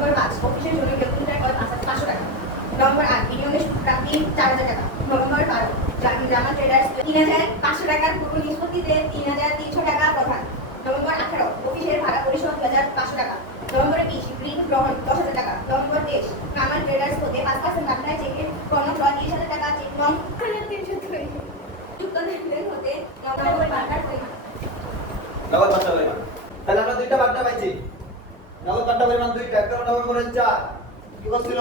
নম্বর 5 অফিসের জন্য বেতন দেয় 500 টাকা। নম্বর 8 বিনিয়োগের প্রাপ্তি 4000 টাকা। নম্বর 12 জামা ট্রেডার্স 3500 টাকার পূর্ব নিষ্পত্তিতে 3300 টাকা প্রদান। নম্বর 18 অফিসের ভাড়া পরিশোধ 2500 টাকা। নম্বর 20 ঋণ গ্রহণ 10000 টাকা। নম্বর 23 কামাল ট্রেডার্স হতে 5% মাত্রায় চেকের পণ্য ক্রয় 30000 টাকা। চেক নং 300 যুক্ত লেনদেন হতে নম্বর বার্তার পরিমাণ নগদ বার্তা পরিমাণ। তাহলে আমরা দুইটা বার্তা পাইছি। নগদ বার্তা পরিমাণ দুইটা, একটা নম্বরে 4 কি বলছিল?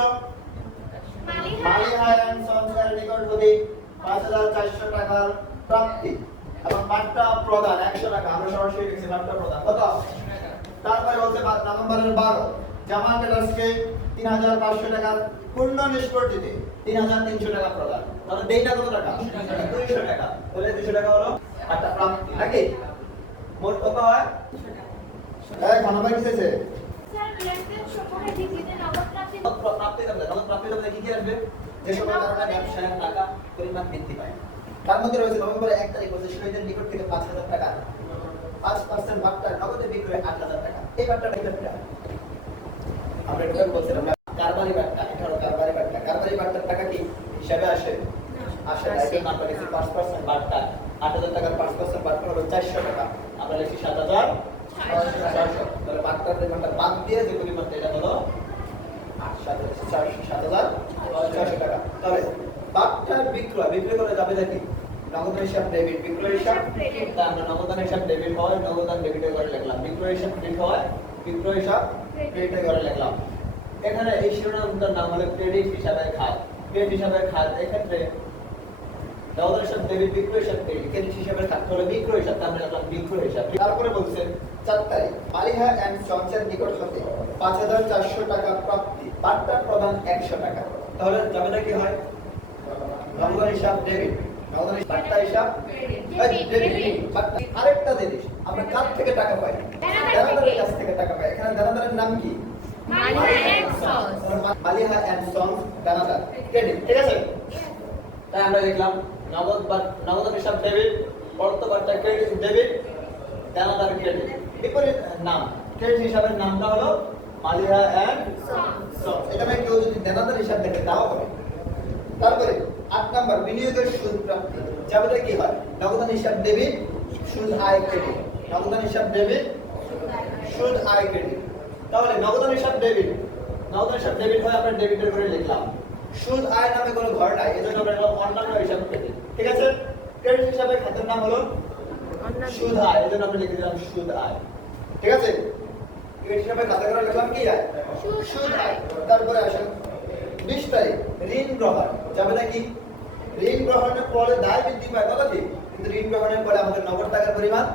মালিহা এন্ড সন্সের নিকট হতে 5400 টাকার প্রাপ্তি এবং বার্তা প্রদান 100 টাকা। আমরা সরাসরি লিখছি বার্তা প্রদান কত? তারপরে বলছে নম্বরের 12 জামা ট্রেডার্সকে 3500 টাকার পূর্ণ নিষ্পত্তিতে 3300 টাকা প্রদান। তাহলে দেইটা কত টাকা? 200 টাকা। তাহলে 200 টাকা হলো বার্তা প্রাপ্তি নাকি? মোট কত হয়? এই ঘনবাই কিসেছে? স্যার লেনদেন সমূহের ভিত্তিতে নগদ প্রাপ্তি নগদ প্রাপ্তির মধ্যে কি কি আসবে? যে সকল কারণে ব্যবসায়ের টাকা পরিমাণ বৃদ্ধি পায়। তার মধ্যে রয়েছে নভেম্বরের 1 তারিখ বলছে শহীদের নিকট থেকে 5000 টাকা 5% বার্তা নগদে বিক্রয় 8000 টাকা। এই বার্তাটা কি বার্তা? আমরা এটা বলছিলাম কারবারি বার্তা। এটা হলো কারবারি বার্তা। কারবারি বার্তার টাকা কি হিসাবে আসে? আসে না। এটা নাম লিখছি 5% বার্তা। 8000 টাকার 5% বার্তা হলো 400 টাকা। আমরা লিখছি 7600। তাহলে বার্তার পরিমাণটা বাদ দিয়ে যে পরিমাণ এটা হলো 7400 টাকা। তাহলে বার্তার বিক্রয় করে যাবে নাকি? নগদ হিসাব ডেবিট, বিক্রয় হিসাব ক্রেডিট। তা আমরা নগদ হিসাব ডেবিট হয়, নগদ ডেবিটে করে লিখলাম। বিক্রয় হিসাব ক্রেডিট হয়, বিক্রয় হিসাব ক্রেডিটে করে লিখলাম। এখানে এই শিরোনামটার নাম হলো ক্রেডিট হিসাবে খাত। ক্রেডিট হিসাবে খাত এক্ষেত্রে নগদ হিসাব ডেবিট, বিক্রয় হিসাব ক্রেডিট। ক্রেডিট হিসাবে খাত হলো বিক্রয় হিসাব, আমরা লিখলাম বিক্রয় হিসাব। তারপরে বলছেন 4 তারিখ মালিহা এন্ড সন্সের নিকট হতে 5400 টাকা প্রাপ্তি বার্তা প্রদান 100 টাকা। তাহলে যাবেটা কি হয়? নগদ হিসাব ডেবিট, নগদ বার্তা হিসাব ক্রেডিট। আরেকটা জিনিস, আমরা কার থেকে টাকা পাই? দেনাদারের কাছ থেকে টাকা পাই। এখানে দেনাদারের নাম কি? মালিহা এন্ড সন্স দেনাদার ক্রেডিট। ঠিক আছে? তাই আমরা লিখলাম নগদ হিসাব ডেবিট, অর্থ বার্তা ক্রেডিট ডেবিট, দেনাদার ক্রেডিট। বিপরীত নাম ক্রেডিট হিসাবের নামটা হলো মালিহা এন্ড সন্স। এখানে কেউ যদি দেনাদার হিসাব দেখে তাও হবে। তারপরে 8 নাম্বার বিনিয়োগের সুদ প্রাপ্তি। যাবেটা কি হয়? নগদ হিসাব ডেবিট, সুদ আয় ক্রেডিট। নগদ হিসাব ডেবিট, সুদ আয় ক্রেডিট। তাহলে নগদ হিসাব ডেবিট, নগদ হিসাব ডেবিট হয় আমরা ডেবিটের করে লিখলাম। সুদ আয় নামে কোনো ঘর নাই, এজন্য আমরা লিখলাম অন্যান্য হিসাব ক্রেডিট। ঠিক আছে? ক্রেডিট হিসাবে খাতের নাম হলো সুদ আয়, এজন্য আমরা লিখে দিলাম সুদ আয়। ঠিক আছে? ক্রেডিট হিসাবে খাতে করে লিখলাম কি আয়? সুদ আয়। তারপরে আসেন 20 তারিখ ঋণ গ্রহণ। যাবে নাকি? ঋণ গ্রহণের পরে দায় বৃদ্ধি পায় কথা ঠিক, কিন্তু ঋণ গ্রহণের পরে আমাদের নগদ টাকার পরিমাণ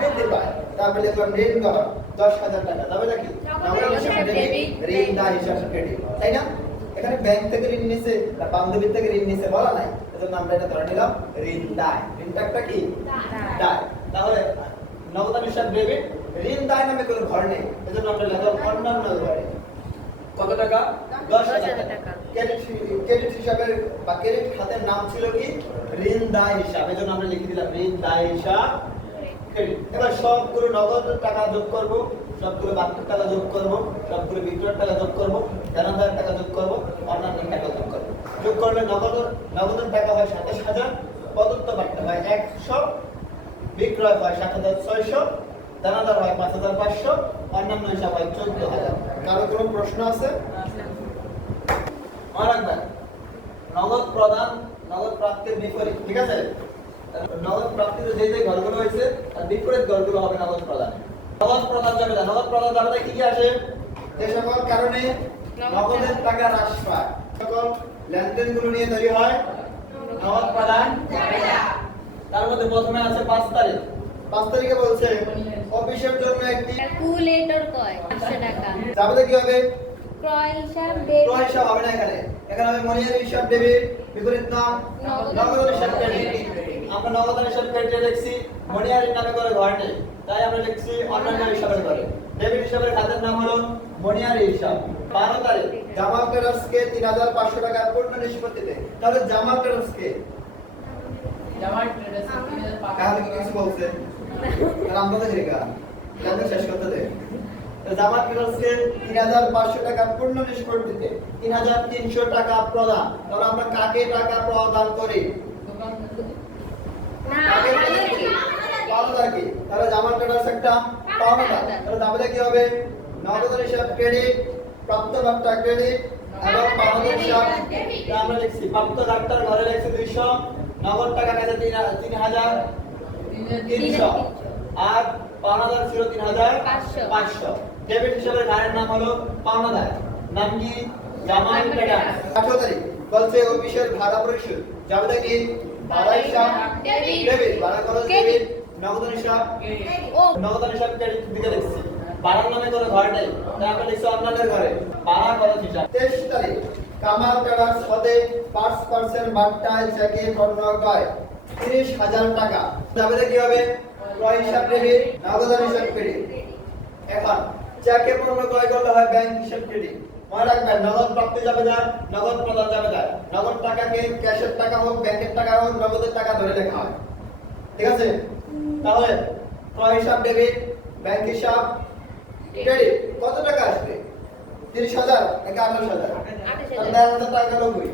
বৃদ্ধি পায়। তারপরে লিখলাম ঋণ গ্রহণ 10000 টাকা। যাবে নাকি? নগদ হিসাব ডেবিট, ঋণ দায় হিসাব ক্রেডিট। তাই না? এখানে ব্যাংক থেকে ঋণ নিছে না বান্ধবীর থেকে ঋণ নিছে বলা নাই, এজন্য আমরা এটা ধরে নিলাম ঋণ দায়। ঋণটা কি? দায়। তাহলে নগদ হিসাব ডেবিট, ঋণ দায় নামে কোনো ঘর নেই, এজন্য আমরা লিখলাম অন্যান্য ঘরে। কত টাকা? 10000 টাকা। ক্রেডিট হিসাবের বা ক্রেডিট খাতের নাম ছিল কি? ঋণ দায় হিসাব, এজন্য আমরা লিখে দিলাম ঋণ দায় হিসাব ক্রেডিট। এবার সবগুলো নগদ টাকা যোগ করব, সবগুলো বার্তার টাকা যোগ করব, সবগুলো বিক্রয়ের টাকা যোগ করব, দেনাদারের টাকা যোগ করব, অন্যান্য টাকা যোগ করব। যোগ করলে নগদের টাকা হয় 27000, প্রদত্ত বার্তা হয় 100, বিক্রয় হয় 7600, দেনাদার হয় 5500, অন্যান্য হিসাব হয় 14000। কারো কোনো প্রশ্ন আছে? মনে রাখবেন নগদ প্রদান নগদ প্রাপ্তির বিপরীত। ঠিক আছে? নগদ প্রাপ্তিতে যে যে ঘরগুলো হয়েছে তার বিপরীত ঘরগুলো হবে নগদ প্রদান। নগদ প্রদান যাবে না। নগদ প্রদান যাবে কি কি আসে? যে সকল কারণে নগদের টাকা হ্রাস পায়, সকল লেনদেনগুলো নিয়ে তৈরি হয় নগদ প্রদান যাবে না। তার মধ্যে প্রথমে আছে 5 তারিখ। 5 তারিখে বলছে অফিসের জন্য একটি ক্যালকুলেটর কয় 500 টাকা। যাবে কি হবে? ক্রয় হিসাব ডেবিট। ক্রয় হিসাব হবে না এখানে। এখানে হবে মনিহারি হিসাব ডেবিট, বিপরীত নাম নগদ হিসাব ক্রেডিট। আমরা নগদ হিসাব ক্রেডিট লিখছি, মনিহারির নামে করে ঘর নেই, তাই আমরা লিখছি অন্যান্য হিসাবের করে। ডেবিট হিসাবের খাতের নাম হলো মনিহারি হিসাব। 12 তারিখ জামাল ট্রেডার্সকে 3500 টাকা পূর্ণ নিষ্পত্তিতে। তাহলে জামাল ট্রেডার্সকে কাহা থেকে কিছু বলছে? আমরা দেখি কা কেন শেষ করতে দে। জামাত ট্রেডার্সকে ৩৫০০ টাকা পূর্ণ নিষ্পত্তিতে ৩৩০০ টাকা প্রদান। তাহলে আমরা কাকে টাকা প্রদান করি? কাকে প্রদান করি? পাওনাদারকে। তাহলে জামাত ট্রেডার্স একটা পাওনাদার। তাহলে তাহলে কি হবে? নগদের হিসাব ক্রেডিট, প্রাপ্তকর্তা ক্রেডিট এবং পাওনাদার হিসাব আমরা লিখছি। প্রাপ্তকর্তার ঘরে লিখছি 200, নগদ টাকা কাছে ৩৩০০ আর পাওনাদার ছিল ৩৫০০। ডেবিট হিসাবে গাড়ির নাম হলো পাওনাদার, নাম কি? জামাত ট্রেডার্স। 18 তারিখ বলছে অফিসের ভাড়া পরিশোধ যাবে কি? ভাড়া হিসাব ডেবিট, ভাড়া খরচ ডেবিট, নগদ হিসাব নগদ হিসাব ক্রেডিট দিকে লিখছি। ভাড়ার নামে কোনো ঘর নেই, তাই আমরা লিখছি আপনাদের ঘরে ভাড়া খরচ হিসাব। 23 তারিখ কামাল ট্রেডার্স হতে 5% বাট্টায় চেকে পণ্য ক্রয় ৩০,০০০ টাকা যাবে কি হবে? ক্রয় হিসাব ডেবিট, নগদ হিসাব ক্রেডিট। এখন চেকে পণ্য ক্রয় করলে হয় ব্যাংক হিসাব ক্রেডিট। মনে রাখবেন নগদ প্রাপ্তি যাবে না, নগদ প্রদান যাবে না। নগদ টাকাকে ক্যাশের টাকা হোক, ব্যাংকের টাকা হোক, নগদের টাকা ধরে লেখা হয়। ঠিক আছে? তাহলে ক্রয় হিসাব ডেবিট, ব্যাংক হিসাব ক্রেডিট। কত টাকা আসবে? ৩০,০০০ নাকি ২৮,০০০? ২৮,০০০ টাকা লাগবে।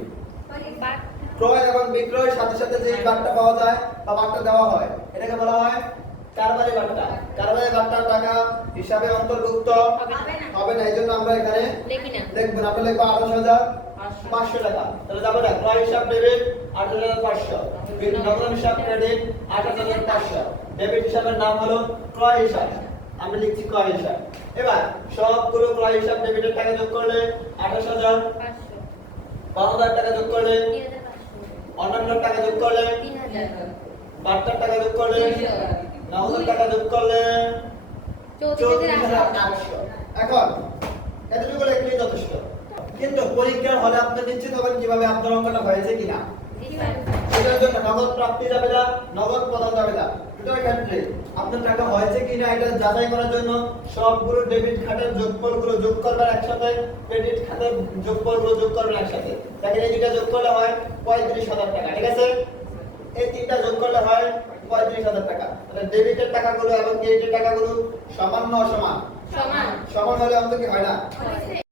ক্রয় এবং বিক্রয়ের সাথে সাথে যে বাট্টা পাওয়া যায় বা বাট্টা দেওয়া হয় এটাকে বলা হয় কারবারি বাট্টা। কারবারি বাট্টার টাকা হিসাবে অন্তর্ভুক্ত হবে না, এইজন্য আমরা এখানে লিখব না। আমরা লিখব ২৮,৫০০ টাকা। তাহলে যাবে না ক্রয় হিসাব ডেবিট ৮,৫০০, নগদ হিসাব ক্রেডিট ৮,৫০০। ডেবিট হিসাবের নাম হলো ক্রয় হিসাব, আমরা লিখছি ক্রয় হিসাব। এবার সবগুলো ক্রয় হিসাব ডেবিটের টাকা যোগ করলে ২৮,৫০০, পাওনাদার টাকা যোগ করলে, অন্যান্য টাকা যোগ করলে, বাট্টার টাকা যোগ করলে, নগদ টাকা যোগ করলে ৩৪,৮০০। এখন এতটুকু লিখলেই যথেষ্ট। কিন্তু পরীক্ষার হলে আপনি নিশ্চিত হবেন কিভাবে আপনার অঙ্কটা হয়েছে কিনা। এটার জন্য নগদ প্রাপ্তি যাবে না, নগদ প্রদান যাবে না। দুটোর ক্ষেত্রে আপনার টাকা হয়েছে কিনা এটা যাচাই করার জন্য সবগুলো ডেবিট খাতের যোগফলগুলো যোগ করবেন একসাথে, ক্রেডিট খাতের যোগফলগুলো যোগ করবেন একসাথে। দেখেন এই দুটো যোগ করলে হয় ৩৫,০০০ টাকা। ঠিক আছে? এই তিনটা যোগ করলে হয় ৩৫,০০০ টাকা। তাহলে ডেবিটের টাকাগুলো এবং ক্রেডিটের টাকাগুলো সমান না অসমান? সমান। সমান হলে অন্ত কি হয় না?